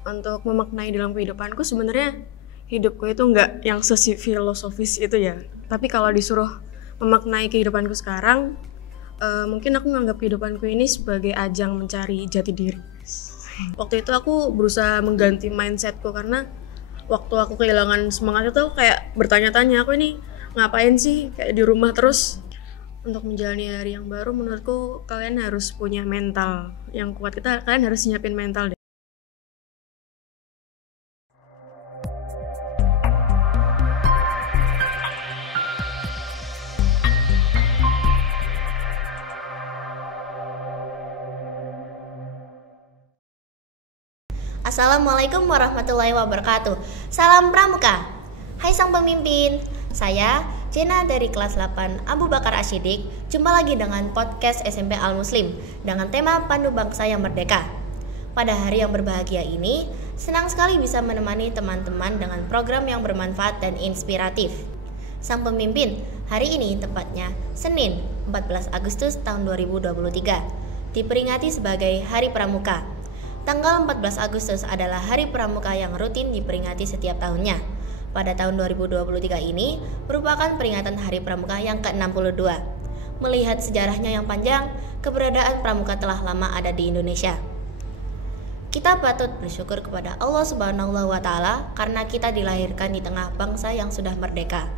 untuk memaknai dalam kehidupanku, sebenarnya hidupku itu nggak yang filosofis itu ya. Tapi kalau disuruh memaknai kehidupanku sekarang, mungkin aku menganggap kehidupanku ini sebagai ajang mencari jati diri. Waktu itu aku berusaha mengganti mindsetku karena waktu aku kehilangan semangat itu kayak bertanya-tanya, aku ini ngapain sih kayak di rumah terus. Untuk menjalani hari yang baru, menurutku kalian harus punya mental yang kuat. Kalian harus nyiapin mental deh. Assalamualaikum warahmatullahi wabarakatuh. Salam Pramuka. Hai sang pemimpin, saya Jena dari kelas 8 Abu Bakar Ashidik. Jumpa lagi dengan podcast SMP Al Muslim dengan tema Pandu Bangsa yang Merdeka. Pada hari yang berbahagia ini, senang sekali bisa menemani teman-teman dengan program yang bermanfaat dan inspiratif. Sang pemimpin, hari ini tepatnya Senin 14 Agustus tahun 2023 diperingati sebagai Hari Pramuka. Tanggal 14 Agustus adalah Hari Pramuka yang rutin diperingati setiap tahunnya. Pada tahun 2023 ini merupakan peringatan Hari Pramuka yang ke-62. Melihat sejarahnya yang panjang, keberadaan pramuka telah lama ada di Indonesia. Kita patut bersyukur kepada Allah Subhanahu wa Ta'ala karena kita dilahirkan di tengah bangsa yang sudah merdeka.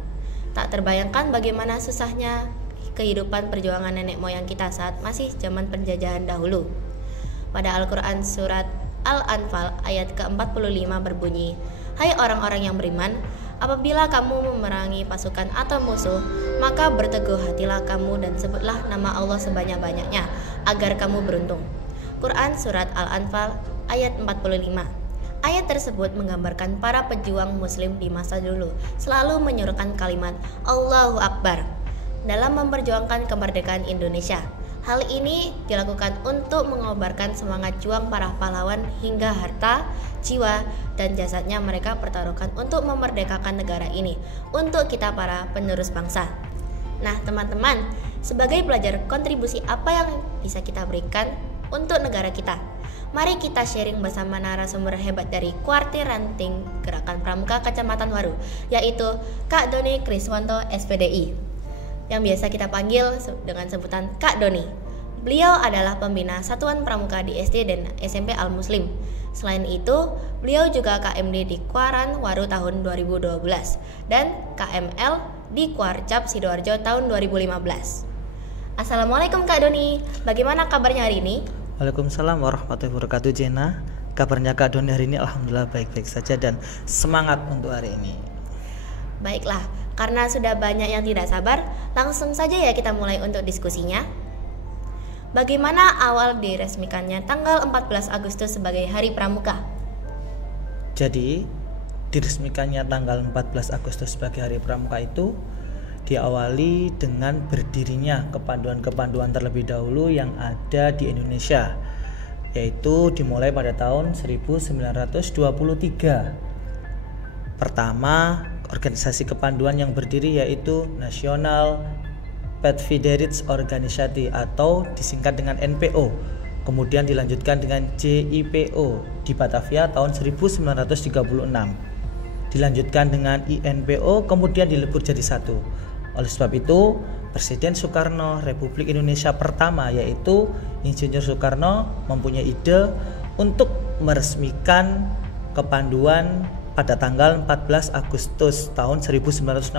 Tak terbayangkan bagaimana susahnya kehidupan perjuangan nenek moyang kita saat masih zaman penjajahan dahulu. Pada Al-Quran surat Al-Anfal ayat ke-45 berbunyi, "Hai orang-orang yang beriman, apabila kamu memerangi pasukan atau musuh, maka berteguh hatilah kamu dan sebutlah nama Allah sebanyak-banyaknya, agar kamu beruntung." Quran surat Al-Anfal ayat 45. Ayat tersebut menggambarkan para pejuang muslim di masa dulu selalu menyuruhkan kalimat Allahu Akbar dalam memperjuangkan kemerdekaan Indonesia. Hal ini dilakukan untuk mengobarkan semangat juang para pahlawan hingga harta, jiwa, dan jasadnya mereka pertaruhkan untuk memerdekakan negara ini untuk kita para penerus bangsa. Nah teman-teman, sebagai pelajar kontribusi apa yang bisa kita berikan untuk negara kita? Mari kita sharing bersama narasumber hebat dari Kuartir Ranting Gerakan Pramuka Kecamatan Waru, yaitu Kak Doni Kriswanto SPDI, yang biasa kita panggil dengan sebutan Kak Doni. Beliau adalah pembina Satuan Pramuka di SD dan SMP Al Muslim. Selain itu, beliau juga KMD di Kuaran Waru tahun 2012 dan KML di Kuarcap Sidoarjo tahun 2015. Assalamualaikum Kak Doni, bagaimana kabarnya hari ini? Waalaikumsalam warahmatullahi wabarakatuh. Jena, kabarnya Kak Doni hari ini alhamdulillah baik-baik saja dan semangat untuk hari ini. Baiklah, karena sudah banyak yang tidak sabar, langsung saja ya kita mulai untuk diskusinya. Bagaimana awal diresmikannya tanggal 14 Agustus sebagai Hari Pramuka? Jadi, diresmikannya tanggal 14 Agustus sebagai Hari Pramuka itu diawali dengan berdirinya kepanduan-kepanduan terlebih dahulu yang ada di Indonesia, yaitu dimulai pada tahun 1923. Pertama, organisasi kepanduan yang berdiri yaitu National Petfideritz Organisasi atau disingkat dengan NPO. Kemudian dilanjutkan dengan JIPO di Batavia tahun 1936. Dilanjutkan dengan INPO, kemudian dilebur jadi satu. Oleh sebab itu, Presiden Soekarno Republik Indonesia pertama yaitu Insinyur Soekarno mempunyai ide untuk meresmikan kepanduan pada tanggal 14 Agustus tahun 1961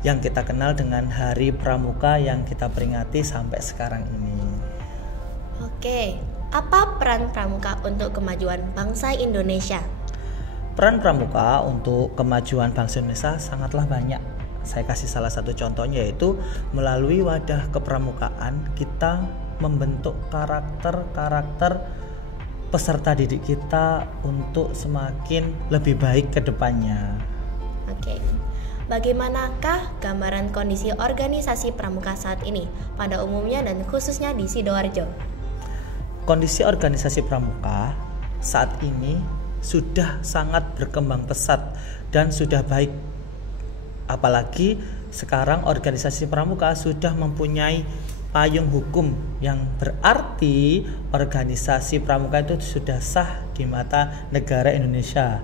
yang kita kenal dengan Hari Pramuka yang kita peringati sampai sekarang ini. Oke, apa peran pramuka untuk kemajuan bangsa Indonesia? Peran pramuka untuk kemajuan bangsa Indonesia sangatlah banyak. Saya kasih salah satu contohnya, yaitu melalui wadah kepramukaan kita membentuk karakter peserta didik kita untuk semakin lebih baik ke depannya. Oke. Bagaimanakah gambaran kondisi organisasi pramuka saat ini pada umumnya dan khususnya di Sidoarjo? Kondisi organisasi pramuka saat ini sudah sangat berkembang pesat dan sudah baik. Apalagi sekarang organisasi pramuka sudah mempunyai payung hukum yang berarti organisasi pramuka itu sudah sah di mata negara Indonesia.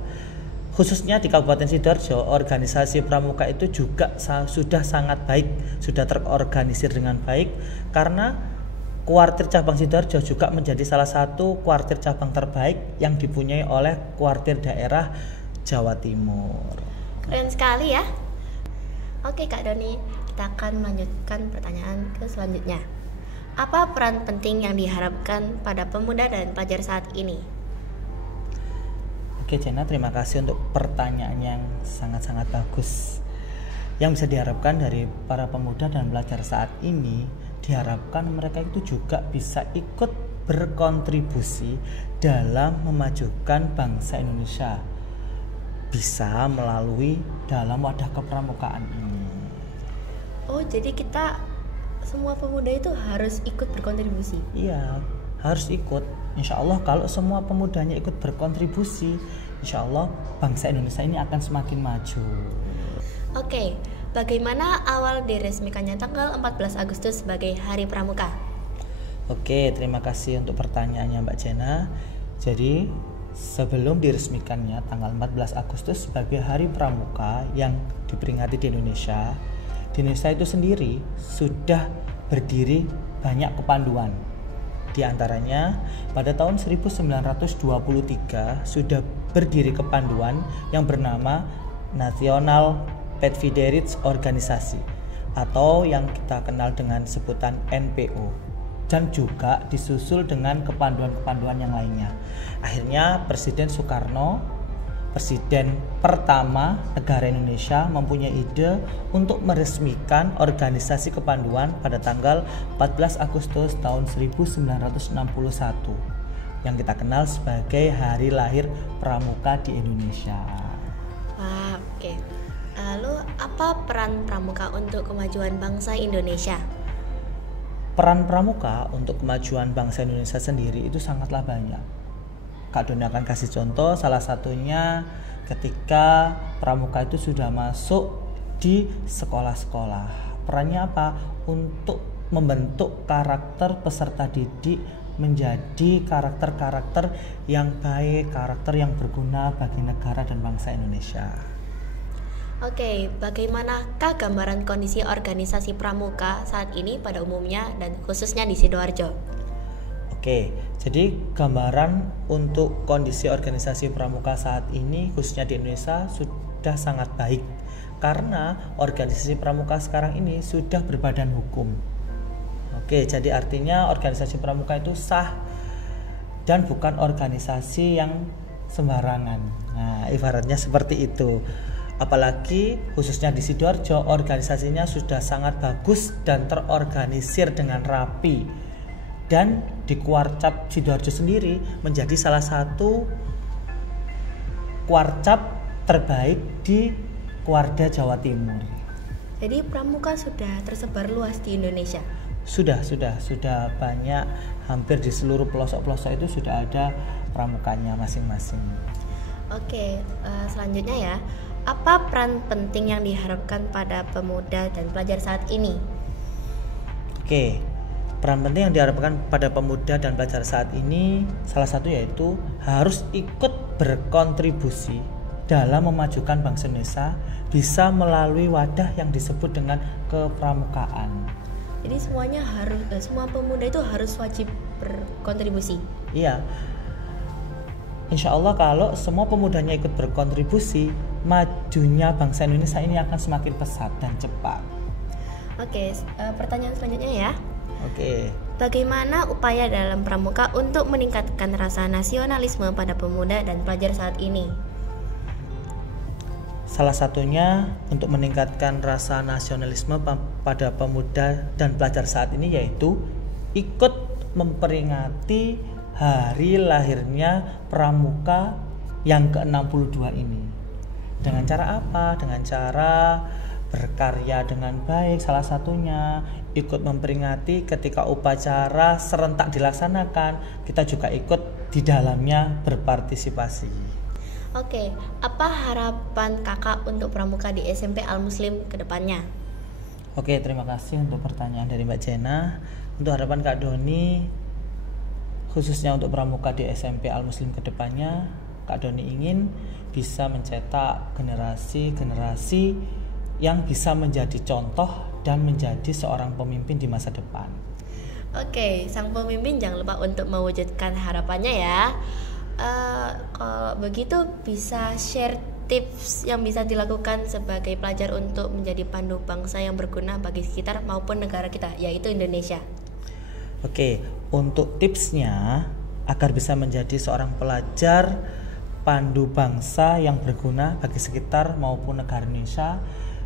Khususnya di Kabupaten Sidoarjo, organisasi pramuka itu juga sudah sangat baik, sudah terorganisir dengan baik, karena Kuartir Cabang Sidoarjo juga menjadi salah satu kuartir cabang terbaik yang dipunyai oleh kuartir daerah Jawa Timur. Keren sekali ya. Oke Kak Doni, kita akan melanjutkan pertanyaan ke selanjutnya. Apa peran penting yang diharapkan pada pemuda dan pelajar saat ini? Oke Jena, terima kasih untuk pertanyaan yang sangat-sangat bagus. Yang bisa diharapkan dari para pemuda dan pelajar saat ini, diharapkan mereka itu juga bisa ikut berkontribusi dalam memajukan bangsa Indonesia, bisa melalui dalam wadah kepramukaan ini. Oh, jadi kita semua pemuda itu harus ikut berkontribusi? Iya, harus ikut. Insya Allah kalau semua pemudanya ikut berkontribusi, insya Allah bangsa Indonesia ini akan semakin maju. Oke, bagaimana awal diresmikannya tanggal 14 Agustus sebagai Hari Pramuka? Oke, terima kasih untuk pertanyaannya Mbak Jena. Jadi sebelum diresmikannya tanggal 14 Agustus sebagai Hari Pramuka yang diperingati di Indonesia itu sendiri sudah berdiri banyak kepanduan. Di antaranya pada tahun 1923 sudah berdiri kepanduan yang bernama National Petfideritz Organisasi atau yang kita kenal dengan sebutan NPO, dan juga disusul dengan kepanduan-kepanduan yang lainnya. Akhirnya Presiden Soekarno, Presiden pertama negara Indonesia, mempunyai ide untuk meresmikan organisasi kepanduan pada tanggal 14 Agustus tahun 1961 yang kita kenal sebagai Hari Lahir Pramuka di Indonesia. Wah, oke. Lalu apa peran pramuka untuk kemajuan bangsa Indonesia? Peran pramuka untuk kemajuan bangsa Indonesia sendiri itu sangatlah banyak. Kak Doni akan kasih contoh, salah satunya ketika pramuka itu sudah masuk di sekolah-sekolah. Perannya apa? Untuk membentuk karakter peserta didik menjadi karakter-karakter yang baik, karakter yang berguna bagi negara dan bangsa Indonesia. Oke, bagaimanakah gambaran kondisi organisasi pramuka saat ini pada umumnya dan khususnya di Sidoarjo? Oke, jadi gambaran untuk kondisi organisasi pramuka saat ini khususnya di Indonesia sudah sangat baik, karena organisasi pramuka sekarang ini sudah berbadan hukum. Oke, jadi artinya organisasi pramuka itu sah dan bukan organisasi yang sembarangan. Nah, ibaratnya seperti itu. Apalagi khususnya di Sidoarjo, organisasinya sudah sangat bagus dan terorganisir dengan rapi. Dan di Kuarcap Sidoarjo sendiri menjadi salah satu kuarcap terbaik di Kuarda Jawa Timur. Jadi pramuka sudah tersebar luas di Indonesia? Sudah banyak, hampir di seluruh pelosok-pelosok itu sudah ada pramukanya masing-masing. Oke, selanjutnya ya, apa peran penting yang diharapkan pada pemuda dan pelajar saat ini? Oke, peran penting yang diharapkan pada pemuda dan pelajar saat ini salah satu yaitu harus ikut berkontribusi dalam memajukan bangsa Indonesia, bisa melalui wadah yang disebut dengan kepramukaan. Jadi semua pemuda itu harus wajib berkontribusi. Iya. Insya Allah kalau semua pemudanya ikut berkontribusi, majunya bangsa Indonesia ini akan semakin pesat dan cepat. Oke, pertanyaan selanjutnya ya. Oke. Bagaimana upaya dalam pramuka untuk meningkatkan rasa nasionalisme pada pemuda dan pelajar saat ini? Salah satunya untuk meningkatkan rasa nasionalisme pada pemuda dan pelajar saat ini yaitu ikut memperingati hari lahirnya pramuka yang ke-62 ini. Dengan cara apa? Dengan cara berkarya dengan baik, salah satunya ikut memperingati ketika upacara serentak dilaksanakan, kita juga ikut di dalamnya berpartisipasi. Oke, apa harapan kakak untuk pramuka di SMP Al Muslim ke depannya? Oke, terima kasih untuk pertanyaan dari Mbak Jena. Untuk harapan Kak Doni, khususnya untuk pramuka di SMP Al Muslim kedepannya, Kak Doni ingin bisa mencetak generasi-generasi yang bisa menjadi contoh dan menjadi seorang pemimpin di masa depan. Oke, sang pemimpin jangan lupa untuk mewujudkan harapannya ya. Kalau begitu bisa share tips yang bisa dilakukan sebagai pelajar untuk menjadi pandu bangsa yang berguna bagi sekitar maupun negara kita, yaitu Indonesia. Oke, untuk tipsnya agar bisa menjadi seorang pelajar pandu bangsa yang berguna bagi sekitar maupun negara Indonesia,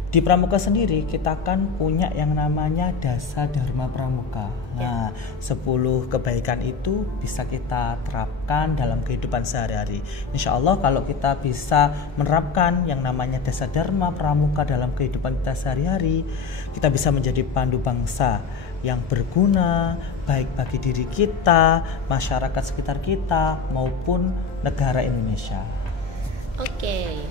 di Pramuka sendiri kita kan punya yang namanya Dasa Dharma Pramuka. Nah, 10 kebaikan itu bisa kita terapkan dalam kehidupan sehari-hari. Insya Allah kalau kita bisa menerapkan yang namanya Dasa Dharma Pramuka dalam kehidupan kita sehari-hari, kita bisa menjadi pandu bangsa yang berguna baik bagi diri kita, masyarakat sekitar kita maupun negara Indonesia. Oke.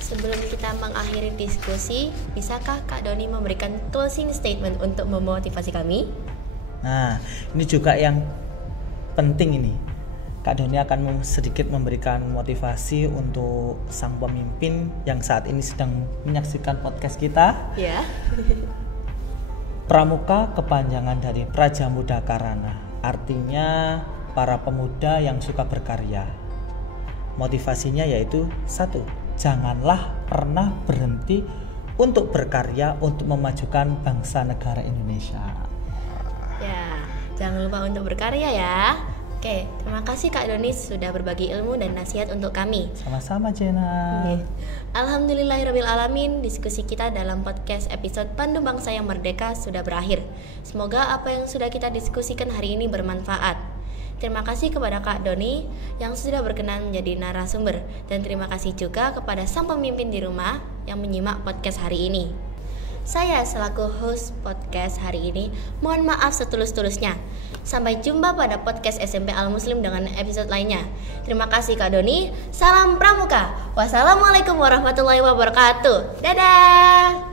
Sebelum kita mengakhiri diskusi, bisakah Kak Doni memberikan closing statement untuk memotivasi kami? Nah, ini juga yang penting ini. Kak Doni akan sedikit memberikan motivasi untuk sang pemimpin yang saat ini sedang menyaksikan podcast kita. Ya. Pramuka kepanjangan dari Praja Muda Karana, artinya para pemuda yang suka berkarya. Motivasinya yaitu 1, janganlah pernah berhenti untuk berkarya untuk memajukan bangsa negara Indonesia. Ya, jangan lupa untuk berkarya ya. Oke, terima kasih Kak Doni sudah berbagi ilmu dan nasihat untuk kami. Sama-sama Jena. Alhamdulillahirrabbilalamin, diskusi kita dalam podcast episode Pandu Bangsa yang Merdeka sudah berakhir. Semoga apa yang sudah kita diskusikan hari ini bermanfaat. Terima kasih kepada Kak Doni yang sudah berkenan menjadi narasumber, dan terima kasih juga kepada sang pemimpin di rumah yang menyimak podcast hari ini. Saya selaku host podcast hari ini mohon maaf setulus-tulusnya. Sampai jumpa pada podcast SMP Al Muslim dengan episode lainnya. Terima kasih Kak Doni. Salam Pramuka. Wassalamualaikum warahmatullahi wabarakatuh. Dadah.